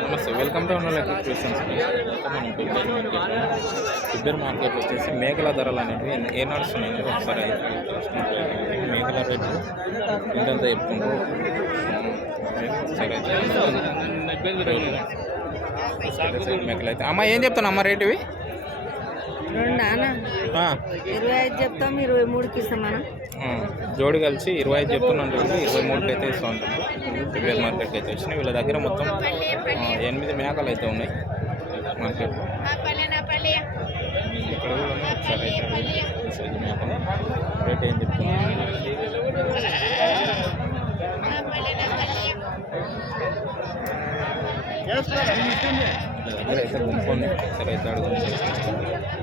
నమస్తే welcome to ఉన్న లెక్క క్రిస్టియన్స్ మనం పిబ్బేర్ మార్కెట్ పిబ్బేర్ మార్కెట్ వచ్చేసి మేకల ధరలు అనేవి ఏ నడుస్తున్నాయి ఒకసారి మేకల రేటు ఇంతంత చెప్పుకుంటూ మేకలు అయితే. అమ్మ ఏం చెప్తాను అమ్మ రేటు ఇవి? రెండు నాన్న ఆ, ఇరవై ఐదు చెప్తాం ఇరవై మూడుకి ఇస్తామన్నా ఆ, జోడి కలిసి ఇరవై ఐదు చెప్తున్నాను రోజు ఇరవై మూడుకి అయితే ఇస్తూ ఉంటాను పిబ్బేర్ మార్కెట్కి అయితే వచ్చినాయి. వీళ్ళ దగ్గర మొత్తం ఎనిమిది మేకలు అయితే ఉన్నాయి మార్కెట్లో ఇక్కడ కూడా ఒకసారి అయితే మేకలు. రేట్ ఏం చెప్తున్నారు అయితే సరే అయితే అడుగు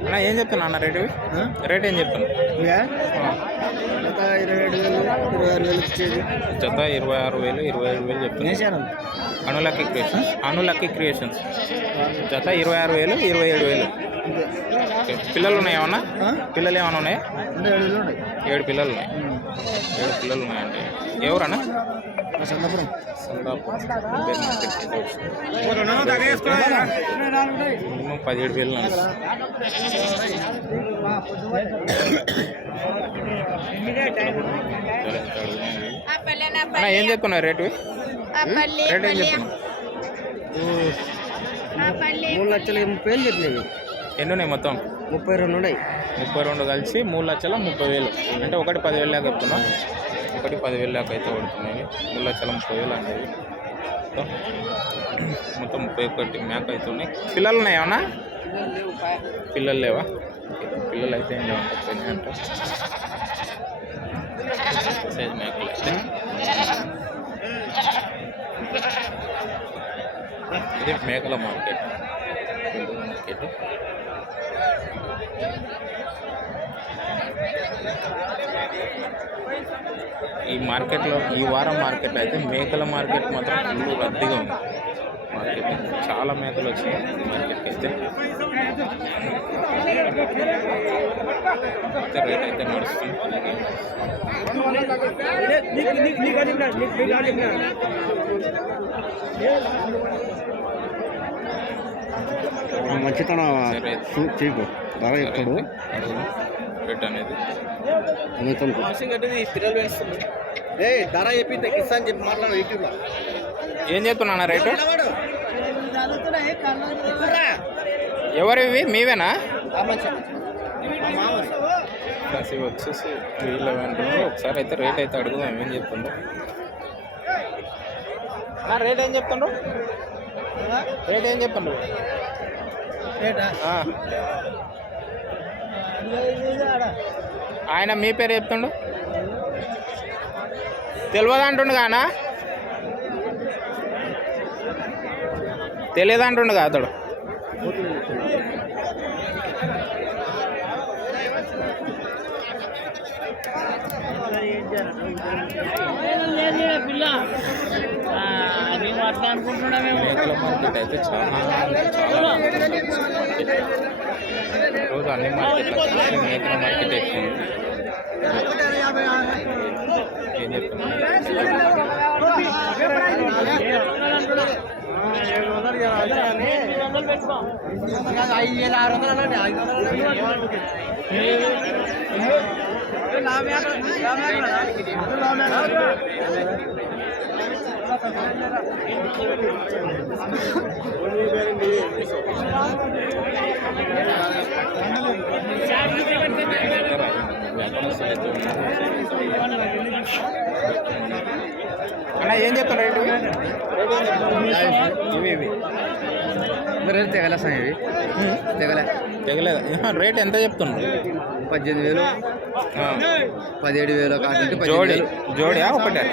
అన్న ఏం చెప్తున్నా అన్న రేటు? రేట్ ఏం చెప్తున్నా జత ఇరవై ఆరు వేలు ఇరవై ఏడు వేలు చెప్తున్నా అనులక్కీ క్రియేషన్స్. అనులక్కీ క్రియేషన్స్. జత ఇరవై ఆరు వేలు ఇరవై ఏడు వేలు. పిల్లలు ఉన్నాయి ఏమన్నా? పిల్లలు ఏమైనా ఉన్నాయా? ఏడు వేలు ఉన్నాయి. ఏడు పిల్లలు ఉన్నాయి. ఏడు పిల్లలు ఉన్నాయండి. ఎవరన్నా? సందపురం. మినిమం పదిహేడు వేలు. అన్న ఏం చెప్తున్నారు రేటు? రేట్ ఏం చెప్తున్నారు? మూడు లక్షల ముప్పై వేలు చెప్పినవి ఎన్ని ఉన్నాయి మొత్తం? ముప్పై రెండు ఉన్నాయి. ముప్పై రెండు కలిసి మూడు లక్షల ముప్పై వేలు. అంటే ఒకటి పదివేలు దాకా చెప్తున్నా. ఒకటి పదివేలు దాకా అయితే పడుతున్నాయి. మూడు లక్షల ముప్పై వేలు అనేది మొత్తం. ముప్పై ఒకటి మేక అయితే ఉన్నాయి. పిల్లలు ఉన్నాయి ఏమన్నా పిల్లలు లేవా? పిల్లలు అయితే ఏం లేవంట అంట. సైజ్ మేకలు అయితే. ఇది మేకల మార్కెట్. మార్కెట్ ఈ మార్కెట్లో ఈ వారం మార్కెట్లో అయితే మేకల మార్కెట్ మాత్రం ఫుల్ రద్దీగా ఉంది. మార్కెట్ చాలా మేకలు వచ్చాయి. మార్కెట్కి అయితే అయితే రేట్ అయితే నడుస్తుంది. మంచితనం అడుగుదాం. రేట్ అనేది ఏ ధర చెప్పి తగ్గిస్తా అని చెప్పి మాట్లాడు యూట్యూబ్లో. ఏం చెప్తున్నా రేటు? ఎవరివి? మీవేనా? కసి వచ్చేసి వీళ్ళ వెంటనే ఒకసారి అయితే రేట్ అయితే అడుగుదాం ఏం చెప్తుండ్రు నా రేట్ ఏం చెప్తుండ్రు? రేట్ ఏం చెప్తుండ్రు ఆ. ఆయన మీ పేరు చెప్తుండు? తెలియదు అంటుండు కానా? తెలియదు అంటుండు కదా అతడు? మార్కెట్ అయితే చాలా చాలా మార్కెట్. రోజు అన్ని మేకల మార్కెట్ ఎక్కువ ఏం ఐదు వేల ఆరు వందలు అనండి ఐదు వందలు అన్న ఏం చెప్తారు రేటు ఇవి ఇవి. రేటు తెగలే సార్ ఇవి తెగలే. తెగలేదు? రేట్ ఎంత చెప్తున్నారు పద్దెనిమిది వేలు. పదిహేడు వేలు కాకుంటే జోడి. జోడియా? ఒకటే.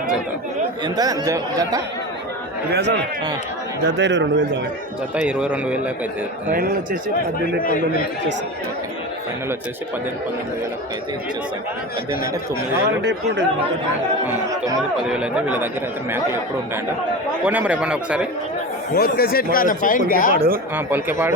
జత. ఎంత? జత? జత ఇరవై రెండు వేలు చాలు జత ఇరవై రెండు వేలు దాకా అయితే ఫైనల్ వచ్చేసి పద్దెనిమిది పంతొమ్మిది ఇచ్చేస్తాం. ఫైనల్ వచ్చేసి పద్దెనిమిది పంతొమ్మిది వేలకు అయితే ఇచ్చేస్తాం. పద్దెనిమిది అంటే తొమ్మిది ఎప్పుడు తొమ్మిది పదివేలు అయితే వీళ్ళ దగ్గర అయితే మేకలు ఎప్పుడు ఉంటాయంట? ఫోన్ నెంబర్ ఇవ్వండి ఒకసారి. పొలికేపాడు. పొలికేపాడు.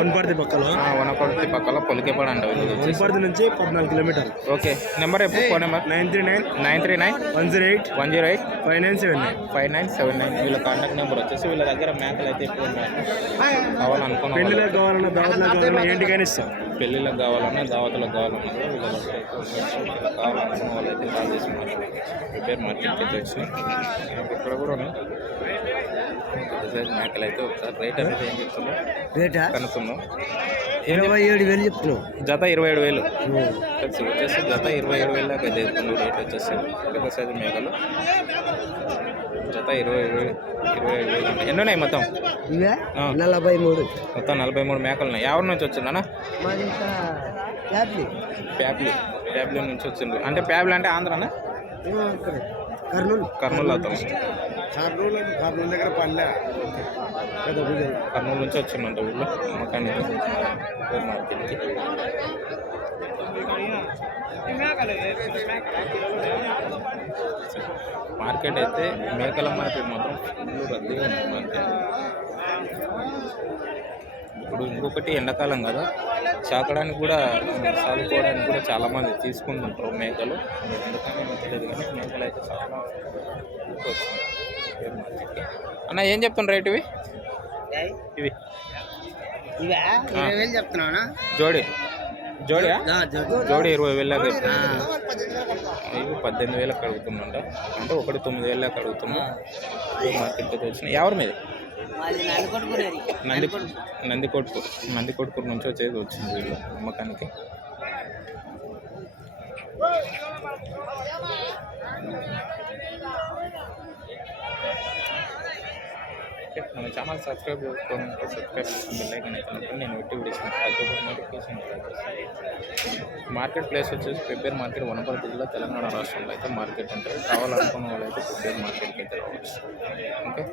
వనపర్తి పక్కలో వనపర్తి పక్కలో పొలికేపాడు అంట వనపర్తి నుంచి పద్నాలుగు కిలోమీటర్ ఓకే. నెంబర్ ఎప్పుడు phone number. Nine three nine. Nine three nine. One zero eight. One zero eight. Five nine seven nine. Five nine seven nine. వీళ్ళ కాంటాక్ట్ నెంబర్ వచ్చేసి వీళ్ళ దగ్గర మేకలు అయితే ఎప్పుడు కావాలనుకున్నాను పెళ్ళిళ్ళకి కావాలన్నా దావతులకు కావాలన్నా ఏంటికైనా ఇస్తాం. పెళ్ళిళ్ళకి కావాలన్నా దావతులకు కావాలన్నా వీళ్ళ దగ్గర కావాలనుకున్న వాళ్ళు అయితే కాల్ చేసి మాట్లాడారు రిపేర్ మార్కెట్కి వచ్చి. ఇక్కడ కూడా ఉన్నాయి. సైజ్ మేకలు అయితే ఒకసారి రేట్ అనేది ఏం చెప్తున్నావు రేటా? కనుక్కుందాం. ఇరవై ఏడు వేలు చెప్తున్నావు. జత ఇరవై ఏడు వేలు. వచ్చి వచ్చేసి జత ఇరవై ఏడు వేలు దాకా చెప్తున్నాడు రేట్ వచ్చేసి పెద్ద సైజు మేకలు? జత ఇరవై ఏడు ఇరవై ఏడు వేలు. ఎన్ని ఉన్నాయి మొత్తం. నలభై మూడు. మొత్తం నలభై మూడు మేకలు ఉన్నాయి. ఎవరి నుంచి ఇక్కడ యాప్లీ ప్యాప్లీ. ప్యాప్లీ. నుంచి వచ్చిండ్రు. అంటే ప్యాప్లీ అంటే ఆంధ్రానా? కర్నూలు. కర్నూలు అవుతాం. కర్నూలు కర్నూలు దగ్గర పల్లె. కర్నూలు నుంచి వచ్చిందంట ఊళ్ళో అమ్మకానికి మార్కెట్కి. మార్కెట్ అయితే మేకల మార్కెట్ మాత్రం ఫుల్ రద్దీగా ఉంది మార్కెట్. ఇప్పుడు ఇంకొకటి ఎండాకాలం కదా చాకడానికి కూడా సాగుకోవడానికి కూడా చాలామంది తీసుకుంటుంటారు మేకలు. ఎందుకని తెలియదు కానీ మేకలు అయితే చాలా అన్న ఏం చెప్తున్నారు రేట్ ఇవి? ఇవి. ఇవే? ఇరవై వేలు చెప్తున్నావునా? జోడి. జోడియా? జోడి ఇరవై వేల. ఇవి పద్దెనిమిది వేలకు అడుగుతుందంట అంటే ఒకటి తొమ్మిది వేల దాకా అడుగుతున్నా. మార్కెట్కి అయితే వచ్చినాయి ఎవరి మీద? నంది. నంది కొట్కూరు నంది కొట్కూరు నుంచి వచ్చేది వచ్చింది వీళ్ళు అమ్మకానికి. సబ్స్క్రైబ్ మన ఛానల్ సబ్స్క్రైబ్ చేసుకోండి. సబ్స్క్రైబ్ చేసుకుని లైక్ అయితే నేను యూట్యూబ్ చేసిన నోటిఫికేషన్ మార్కెట్ ప్లేస్ వచ్చేసి పెబ్బేరు మార్కెట్ వనపర్తి జిల్లా తెలంగాణ రాష్ట్రంలో అయితే మార్కెట్ ఉంటుంది కావాలనుకున్న వాళ్ళు అయితే పెబ్బేరు మార్కెట్కి అయితే రావచ్చు. ఓకే.